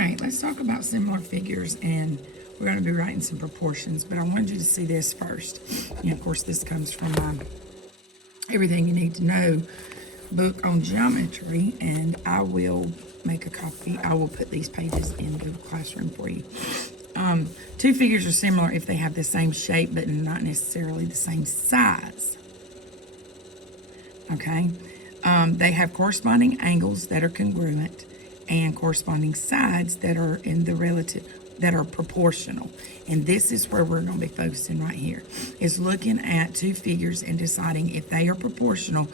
right, let's talk about similar figures, and we're going to be writing some proportions, but I wanted you to see this first. And of course, this comes from my Everything You Need to Know book on geometry, and I will make a copy. I will put these pages in Google Classroom for you. Two figures are similar if they have the same shape, but not necessarily the same size. Okay? They have corresponding angles that are congruent and corresponding sides that are in the relative, that are proportional. And this is where we're going to be focusing right here, is looking at two figures and deciding if they are proportional,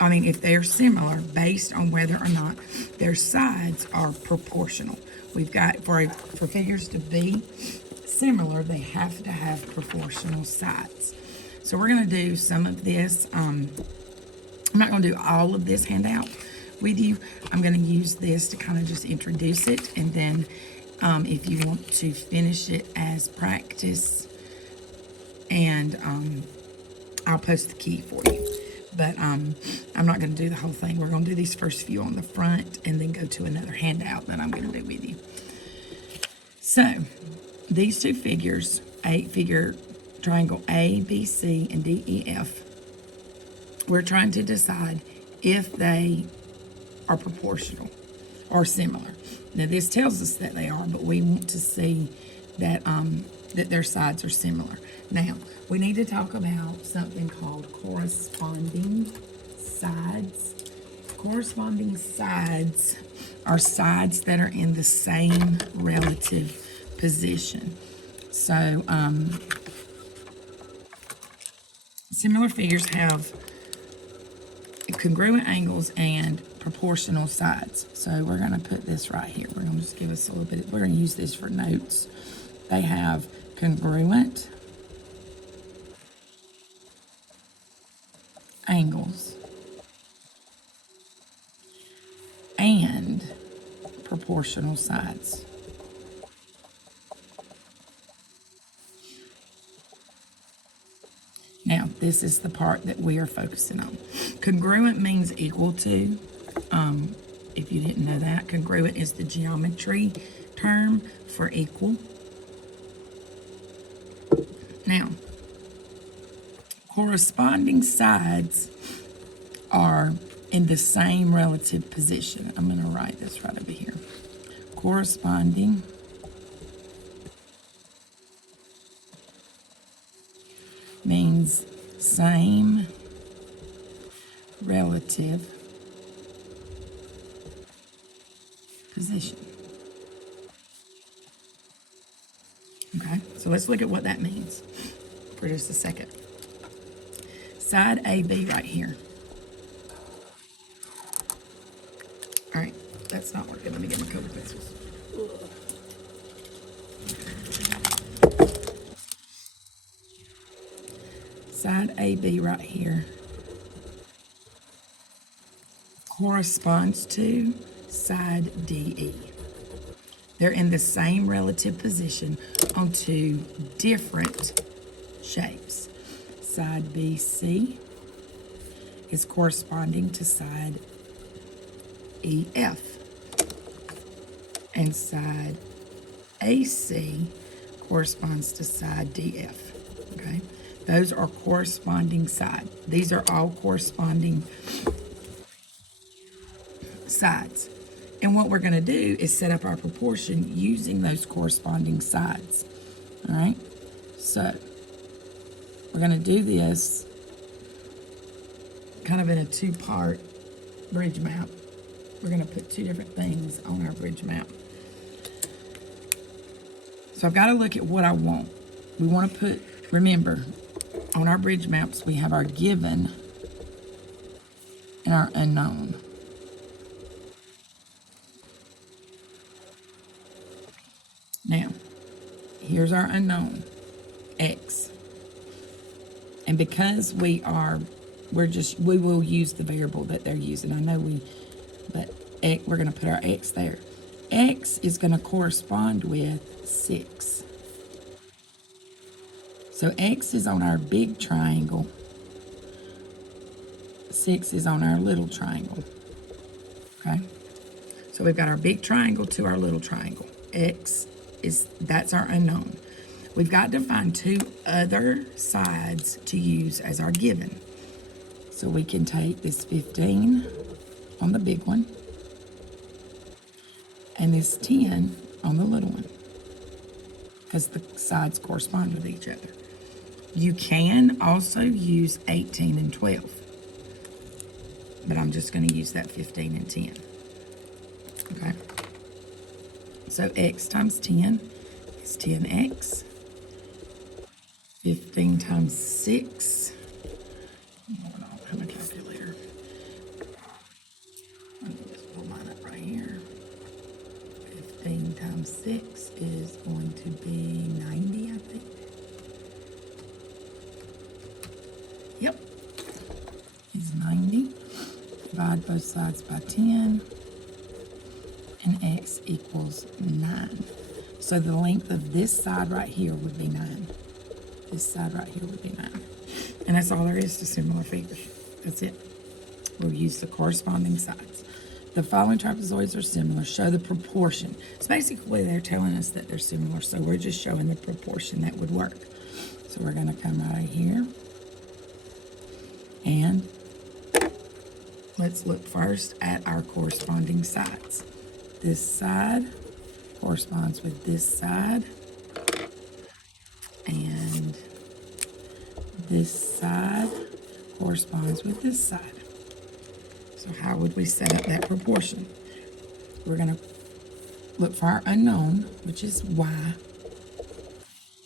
if they're similar based on whether or not their sides are proportional. We've got, for figures to be similar, they have to have proportional sides. So we're going to do some of this. I'm not going to do all of this handout with you. I'm going to use this to kind of just introduce it, and then if you want to finish it as practice, and I'll post the key for you. But I'm not going to do the whole thing. We're going to do these first few on the front and then go to another handout that I'm going to do with you. So these two figures, figure triangle A, B, C, and D, E, F, we're trying to decide if they are proportional or similar. Now this tells us that they are, but we want to see that that their sides are similar. Now we need to talk about something called corresponding sides. Corresponding sides are sides that are in the same relative position. So similar figures have congruent angles and proportional sides. So we're going to put this right here. We're going to just give us a little bit, we're going to use this for notes. They have congruent angles and proportional sides. Now, this is the part that we are focusing on. Congruent means equal to. If you didn't know that, congruent is the geometry term for equal. Now, corresponding sides are in the same relative position. I'm going to write this right over here. Corresponding means same relative position. Okay, so let's look at what that means for just a second. Side AB right here. All right, that's not working. Let me get my colored pencils. Side AB right here corresponds to side DE. They're in the same relative position on two different shapes. Side BC is corresponding to side EF, and side AC corresponds to side DF. Okay, those are corresponding sides. These are all corresponding sides. And what we're going to do is set up our proportion using those corresponding sides. All right, so we're going to do this kind of in a two-part bridge map. We're going to put two different things on our bridge map. So I've got to look at what I want. We want to put, remember, on our bridge maps, we have our given and our unknown. Now, here's our unknown, X. And because we will use the variable that they're using. I know but we're going to put our X there. X is going to correspond with 6. So X is on our big triangle. 6 is on our little triangle. Okay? So we've got our big triangle to our little triangle. That's our unknown. We've got to find two other sides to use as our given. So we can take this 15 on the big one and this 10 on the little one, because the sides correspond with each other. You can also use 18 and 12, but I'm just going to use that 15 and 10. Okay? So x times 10 is 10x. 15 times 6. Hold on, I have a calculator. Let me just pull mine up right here. 15 times 6 is going to be 90, I think. Yep. Is 90. Divide both sides by 10. And x equals 9. So the length of this side right here would be 9. This side right here would be 9. And that's all there is to similar figures. That's it. We'll use the corresponding sides. The following trapezoids are similar. Show the proportion. So basically they're telling us that they're similar, so we're just showing the proportion that would work. So we're going to come right here. And let's look first at our corresponding sides. This side corresponds with this side. And this side corresponds with this side. So how would we set up that proportion? We're going to look for our unknown, which is y.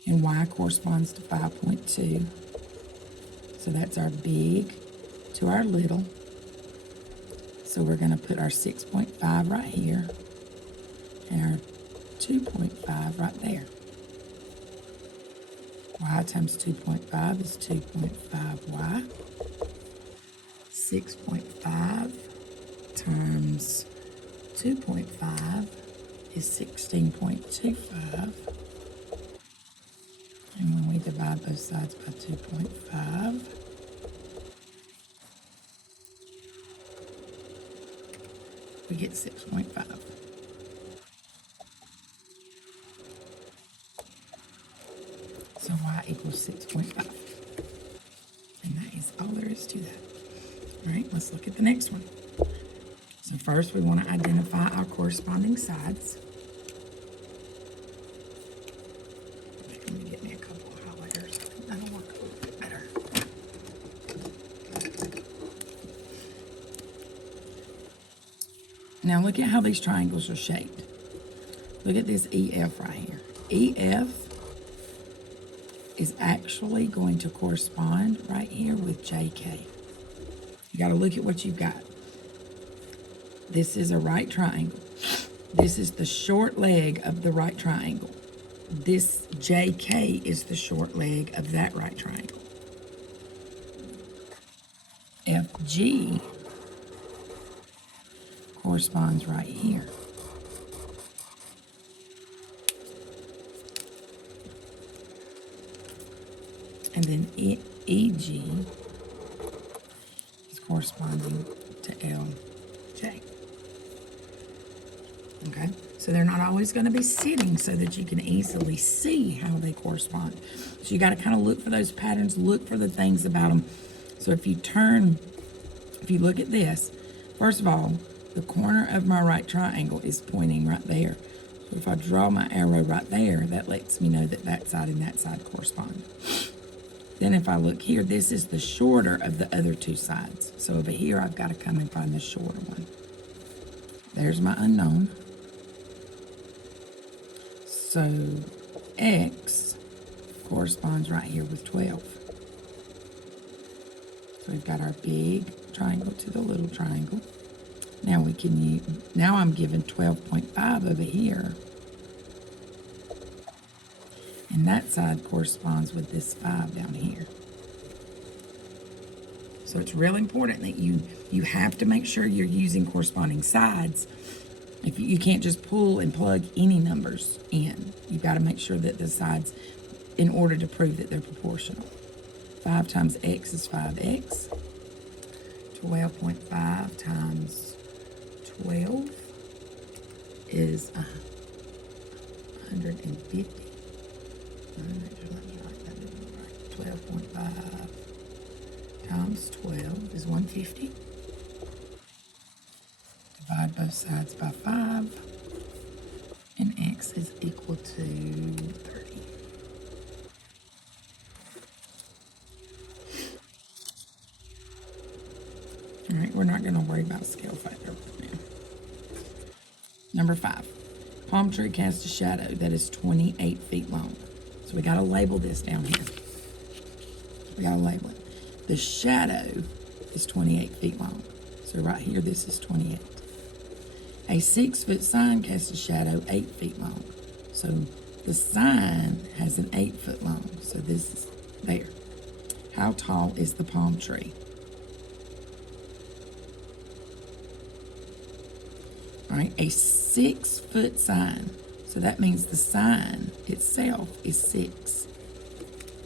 And y corresponds to 5.2. So that's our big to our little. So we're going to put our 6.5 right here and our 2.5 right there. Y times 2.5 is 2.5y. 6.5 times 2.5 is 16.25. And when we divide both sides by 2.5, we get 6.5. So y equals 6.5. And that is all there is to that. All right, let's look at the next one. So first we want to identify our corresponding sides. Let me get me a couple of highlighters. That'll work a little bit better. Now look at how these triangles are shaped. Look at this EF right here. EF is actually going to correspond right here with JK. You got to look at what you've got. This is a right triangle. This is the short leg of the right triangle. This JK is the short leg of that right triangle. FG corresponds right here. And then EG is corresponding to LJ. Okay, so they're not always going to be sitting so that you can easily see how they correspond. So you got to kind of look for those patterns, look for the things about them. So if you look at this, first of all, the corner of my right triangle is pointing right there. So if I draw my arrow right there, that lets me know that that side and that side correspond. Then if I look here, this is the shorter of the other two sides. So over here, I've got to come and find the shorter one. There's my unknown. So X corresponds right here with 12. So we've got our big triangle to the little triangle. Now we can use, now I'm given 12.5 over here. And that side corresponds with this 5 down here. So it's real important that you have to make sure you're using corresponding sides. If you can't just pull and plug any numbers in. You've got to make sure that the sides, in order to prove that they're proportional. 5 times x is 5x. 12.5 times 12 is 150. Let me make sure that's right. That didn't right. 12.5 times 12 is 150. Divide both sides by 5. And x is equal to 30. All right, we're not going to worry about scale factor right now. Number 5. Palm tree casts a shadow that is 28 feet long. So we got to label this down here. We got to label it. The shadow is 28 feet long. So right here, this is 28. A 6-foot sign casts a shadow 8 feet long. So the sign has an 8-foot long. So this is there. How tall is the palm tree? All right, a 6-foot sign. So that means the sign itself is 6.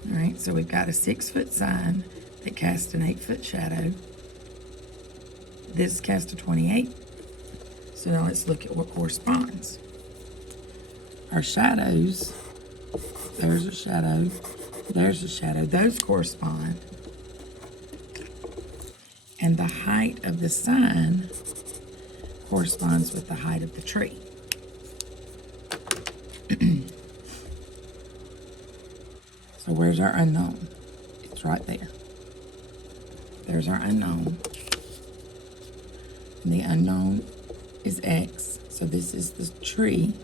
All right, so we've got a 6-foot sign that casts an 8-foot shadow. This casts a 28. So now let's look at what corresponds. Our shadows, there's a shadow, there's a shadow. Those correspond. And the height of the sign corresponds with the height of the tree. So where's our unknown? It's right there. There's our unknown. And the unknown is x. So this is the tree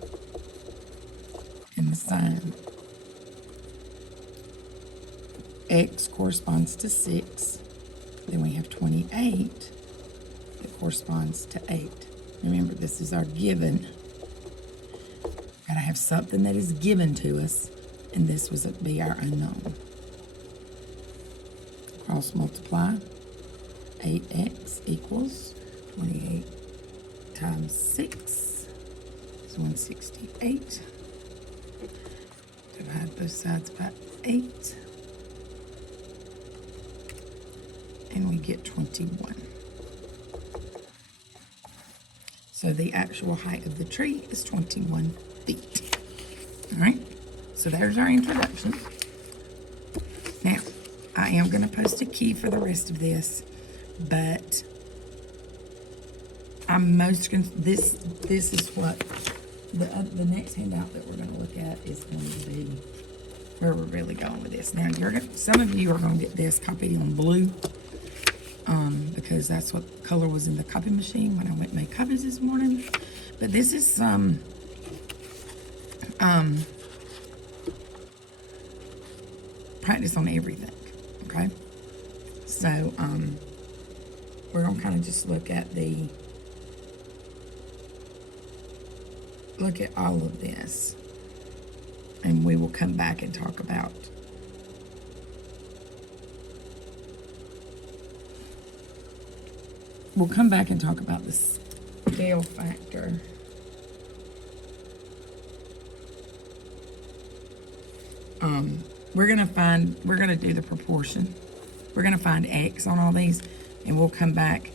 and the sign. X corresponds to 6. Then we have 28 that corresponds to 8. Remember, this is our given. Gotta have something that is given to us, and this would be our unknown. Cross multiply. 8x equals 28 times 6 is 168. Divide both sides by 8. And we get 21. So the actual height of the tree is 21 feet. All right, so there's our introduction. Now, I am going to post a key for the rest of this, but I'm most this is what the next handout that we're going to look at is going to be where we're really going with this. Now, some of you are going to get this copied on blue, because that's what color was in the copy machine when I went and made copies this morning. But this is some practice on everything, okay? So we're gonna kind of just look at all of this, and we will come back and talk about the scale factor. We're gonna do the proportion. We're gonna find X on all these, and we'll come back.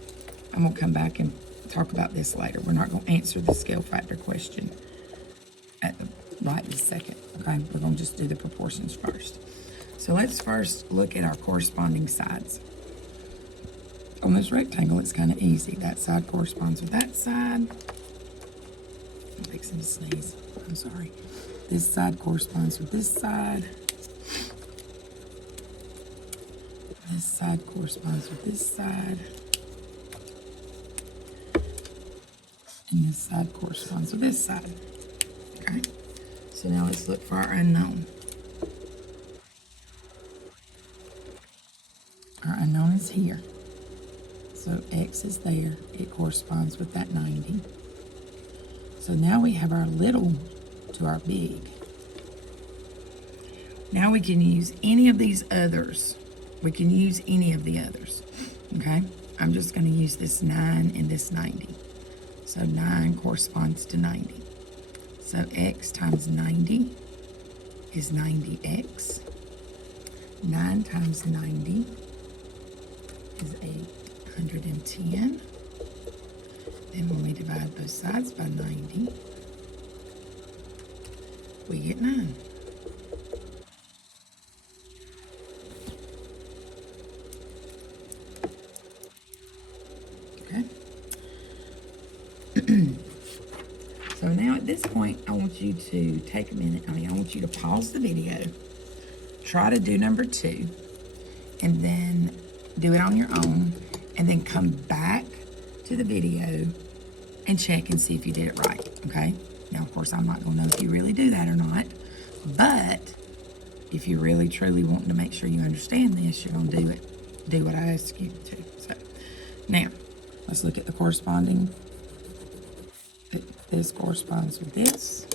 I'm gonna come back and talk about this later. We're not gonna answer the scale factor question right this second, okay? We're gonna just do the proportions first. So let's first look at our corresponding sides. On this rectangle, it's kind of easy. That side corresponds with that side. I'm fixing to sneeze. I'm sorry. This side corresponds with this side. This side corresponds with this side. And this side corresponds with this side. Okay? So now let's look for our unknown. Our unknown is here. So X is there. It corresponds with that 90. So now we have our little to our big. Now we can use any of these others. We can use any of the others. Okay? I'm just going to use this 9 and this 90. So 9 corresponds to 90. So X times 90 is 90X. 9 times 90 is 810. Then when we divide both sides by 90, we get 9. Okay. So now at this point, I want you to take a minute. I want you to pause the video, try to do number 2, and then do it on your own, and then come back to the video and check and see if you did it right, okay? Now, of course, I'm not gonna know if you really do that or not, but if you really, truly want to make sure you understand this, you're gonna do what I asked you to. So, now, let's look at the corresponding. This corresponds with this.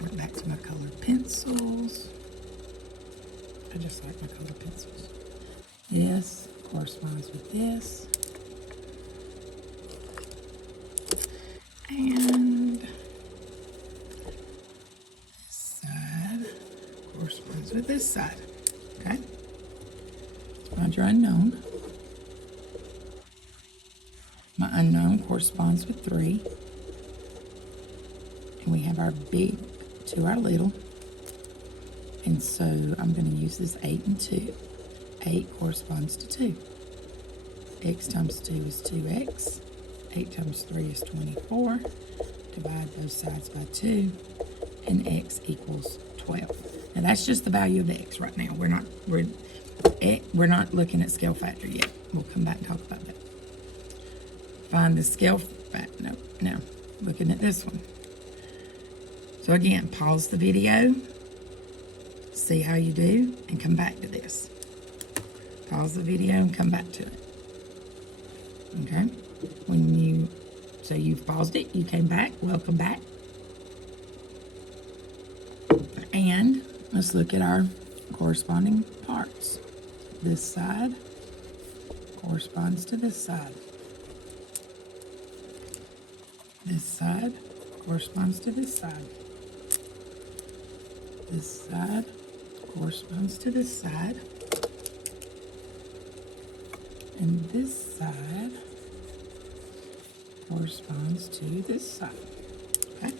Went back to my colored pencils. I just like my colored pencils. This corresponds with this. And this side corresponds with this side. Okay? Find your unknown. My unknown corresponds with 3. And we have our big to our little. And so I'm going to use this 8 and 2. 8 corresponds to 2. X times 2 is 2x. 8 times 3 is 24. Divide both sides by 2. And x equals 12. Now that's just the value of x right now. We're not looking at scale factor yet. We'll come back and talk about that. Find the scale factor. No. Looking at this one. So again, pause the video, see how you do, and come back to this. Pause the video and come back to it. Okay? So you've paused it, you came back, welcome back. And let's look at our corresponding parts. This side corresponds to this side. This side corresponds to this side. This side corresponds to this side. And this side corresponds to this side. Okay?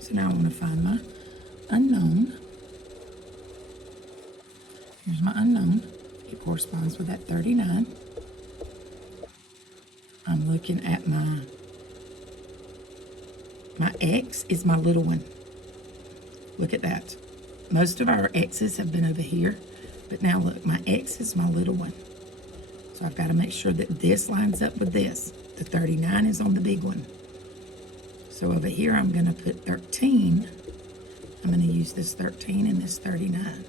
So now I want to find my unknown. Here's my unknown. It corresponds with that 39. I'm looking at my x is my little one. Look at that. Most of our x's have been over here, but now look, my x is my little one. So I've got to make sure that this lines up with this. The 39 is on the big one. So over here, I'm going to put 13. I'm going to use this 13 and this 39.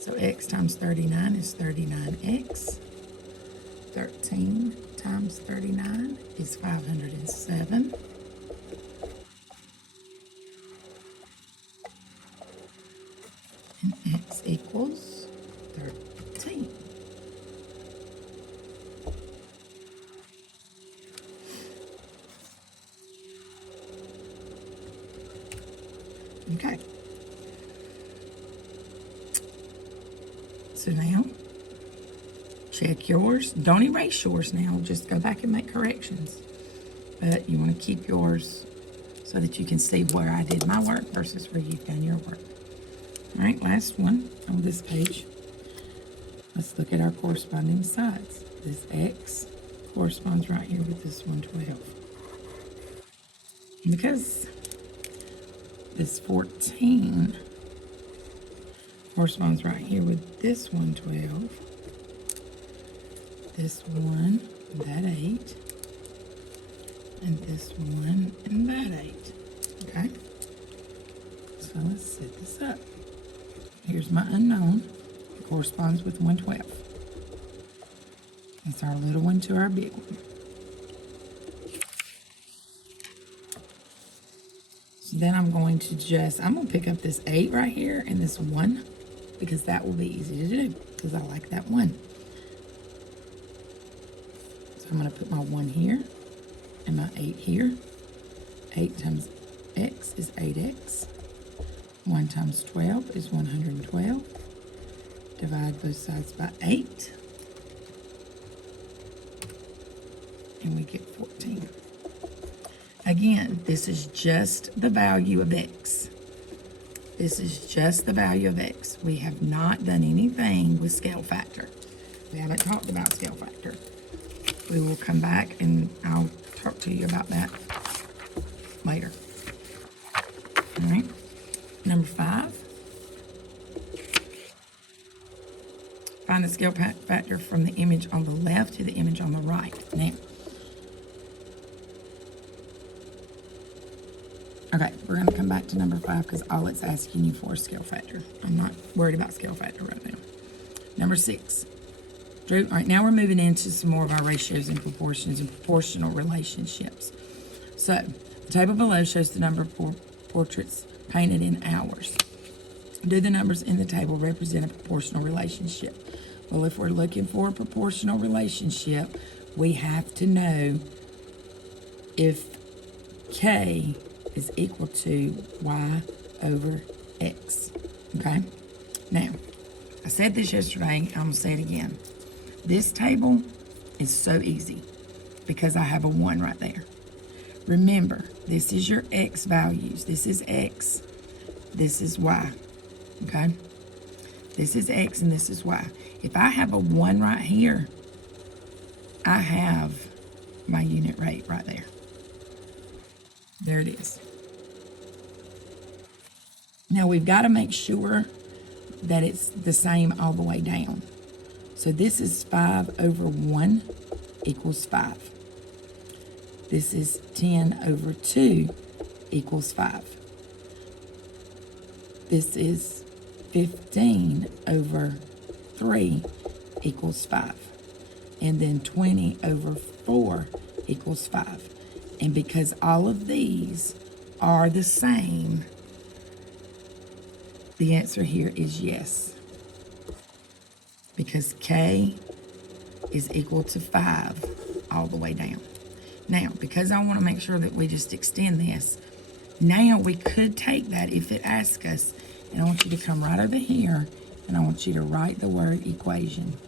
So x times 39 is 39x. 13 times 39 is 507. And x equals 13. Okay. So now, check yours. Don't erase yours now. Just go back and make corrections. But you want to keep yours so that you can see where I did my work versus where you've done your work. All right, last one on this page. Let's look at our corresponding sides. This x corresponds right here with this 112. And because this 14 corresponds right here with this 112, this 1 and that 8, and this 1 and that 8. Okay? So let's set this up. Here's my unknown. It corresponds with 112. It's our little one to our big one. So then I'm going to pick up this 8 right here and this 1 because that will be easy to do because I like that 1. So I'm going to put my 1 here and my 8 here. 8 times x is 8x. 1 times 12 is 112. Divide both sides by 8. And we get 14. Again, this is just the value of x. This is just the value of x. We have not done anything with scale factor. We haven't talked about scale factor. We will come back and I'll talk to you about that later. All right, number 5. Find the scale factor from the image on the left to the image on the right. Now, okay, we're going to come back to number 5 because all it's asking you for is scale factor. I'm not worried about scale factor right now. Number 6. Drew, all right, now we're moving into some more of our ratios and proportions and proportional relationships. So, the table below shows the number of portraits painted in hours. Do the numbers in the table represent a proportional relationship? Well, if we're looking for a proportional relationship, we have to know if K is equal to Y over X. Okay? Now, I said this yesterday, I'm going to say it again. This table is so easy because I have a 1 right there. Remember, this is your X values. This is X. This is Y. Okay? This is X and this is Y. If I have a 1 right here, I have my unit rate right there. There it is. Now we've got to make sure that it's the same all the way down. So this is 5 over 1 equals 5. This is 10 over 2 equals 5. This is 15 over 3 equals 5. And then 20 over 4 equals 5. And because all of these are the same, the answer here is yes. Because K is equal to 5 all the way down. Now, because I want to make sure that we just extend this, now we could take that if it asks us, and I want you to come right over here, and I want you to write the word equation.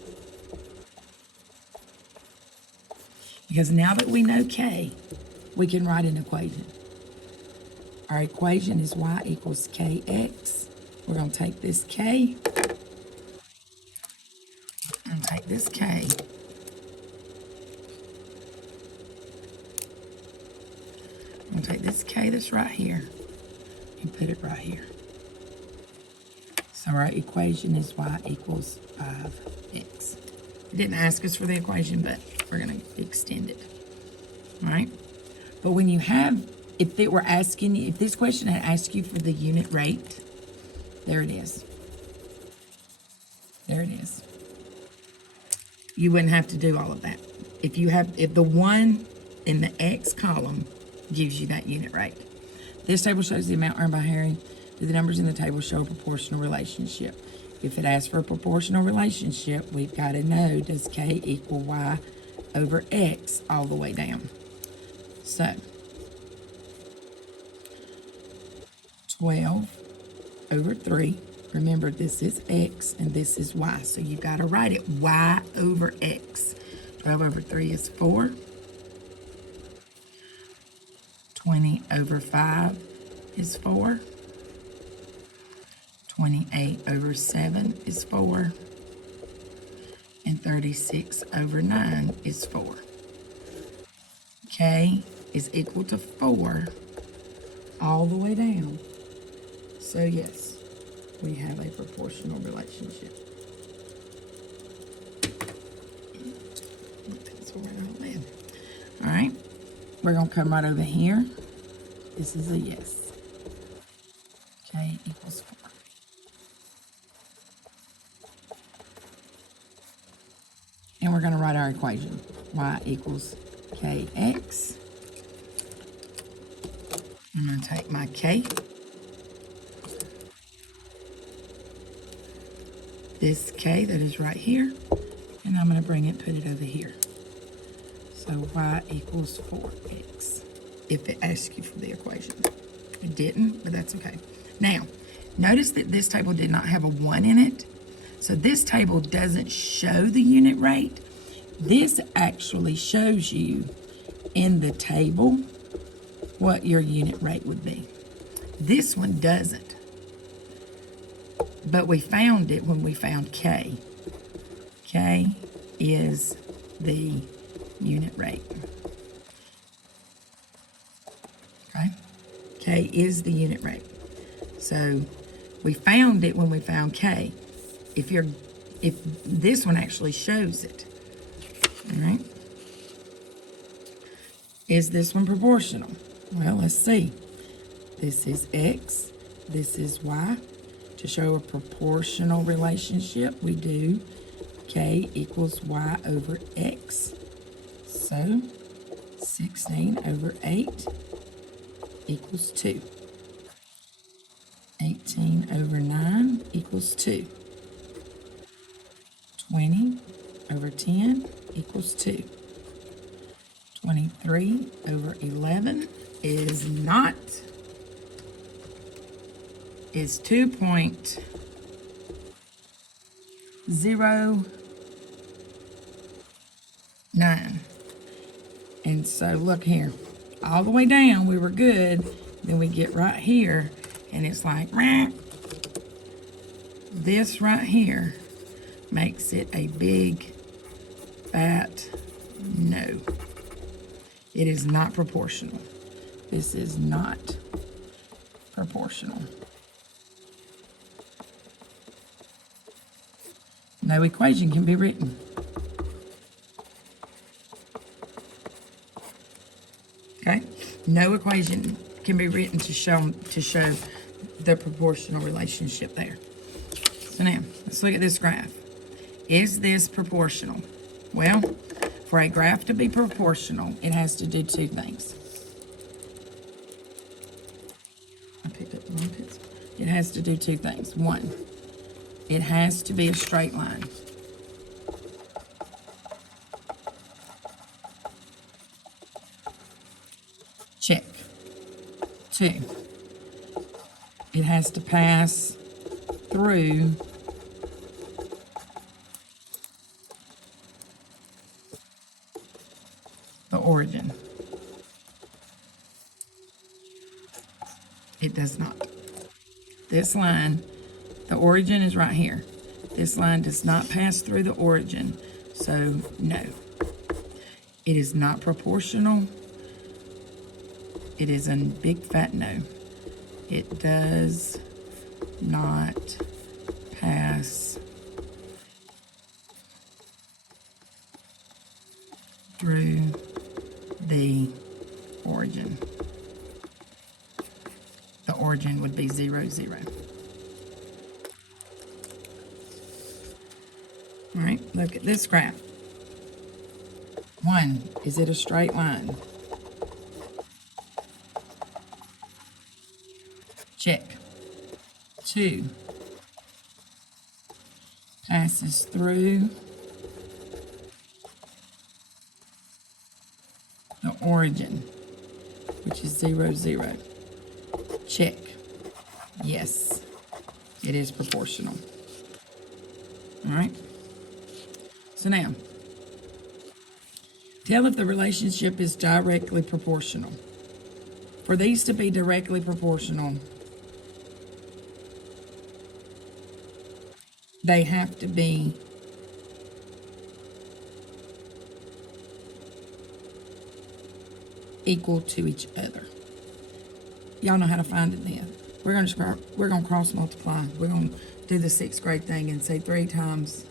Because now that we know K, we can write an equation. Our equation is Y equals KX. We're going to take this K, and take this K, I'm going to take this K that's right here and put it right here. So our equation is Y equals 5X. It didn't ask us for the equation, but we're going to extend it. All right? But when you have, if it were asking you, if this question had asked you for the unit rate, there it is. There it is. You wouldn't have to do all of that. If the 1 in the X column gives you that unit rate. This table shows the amount earned by Harry. Do the numbers in the table show a proportional relationship? If it asks for a proportional relationship, we've got to know, does K equal Y over X all the way down? So, 12 over 3. Remember, this is X and this is Y. So you've got to write it Y over X. 12 over 3 is 4. 20 over 5 is 4. 28 over 7 is 4. And 36 over 9 is 4. K is equal to 4 all the way down. So yes, we have a proportional relationship. All right, we're going to come right over here. This is a yes. K equals 4. And we're going to write our equation. Y equals KX. I'm going to take my K. This K that is right here. And I'm going to bring it, put it over here. So Y equals 4X. If it asks you for the equation. It didn't, but that's okay. Now, notice that this table did not have a 1 in it. So this table doesn't show the unit rate. This actually shows you in the table what your unit rate would be. This one doesn't. But we found it when we found K. K is the unit rate. Okay? K is the unit rate. So we found it when we found K. If this one actually shows it. All right? Is this one proportional? Well, let's see. This is X, this is Y. To show a proportional relationship, we do K equals Y over X. So 16 over 8 equals 2. 18 over 9 equals 2. 20 over 10 equals 2. 23 over 11 is 2.09. And so look here, all the way down we were good, then we get right here and it's like, meh. This right here makes it a big fat no. It is not proportional. This is not proportional. No equation can be written. Okay? No equation can be written to show the proportional relationship there. So now, let's look at this graph. Is this proportional? Well, for a graph to be proportional, it has to do two things. I picked up the wrong pencil. It has to do two things. One, it has to be a straight line. Check. Two, it has to pass through the origin. It does not. This line, the origin is right here. This line does not pass through the origin, so no. It is not proportional. It is a big fat no. It does not pass through the origin. The origin would be 0, 0. All right, look at this graph. 1, is it a straight line? Check. 2, passes through the origin, which is 0, 0. Check. Yes, it is proportional. All right. So now, tell if the relationship is directly proportional. For these to be directly proportional, they have to be equal to each other. Y'all know how to find it then. We're going to cross multiply. We're going to do the 6th grade thing and say 3 times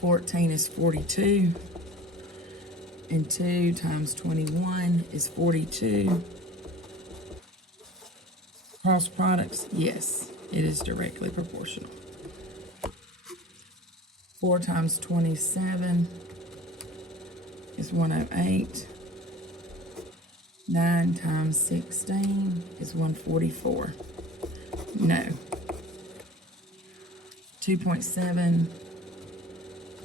14 is 42. And 2 times 21 is 42. Cross products, yes, it is directly proportional. 4 times 27 is 108. 9 times 16 is 144. No. 2.7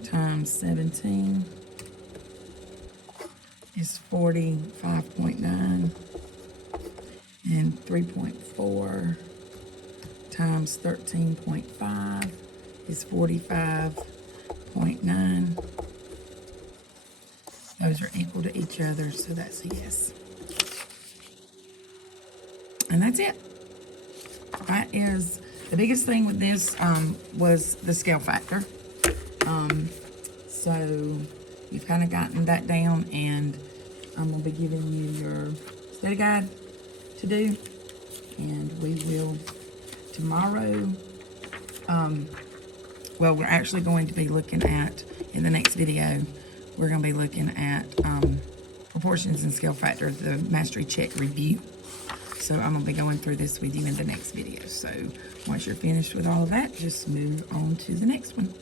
times 17 is 45.9. And 3.4 times 13.5 is 45.9. Those are equal to each other, so that's a yes. And that's it. That is the biggest thing with this was the scale factor. So you've kind of gotten that down, and I'm going to be giving you your study guide to do. And we will tomorrow, well, we're actually going to be looking at, in the next video, we're going to be looking at proportions and scale factor, the mastery check review. So I'm going to be going through this with you in the next video. So once you're finished with all of that, just move on to the next one.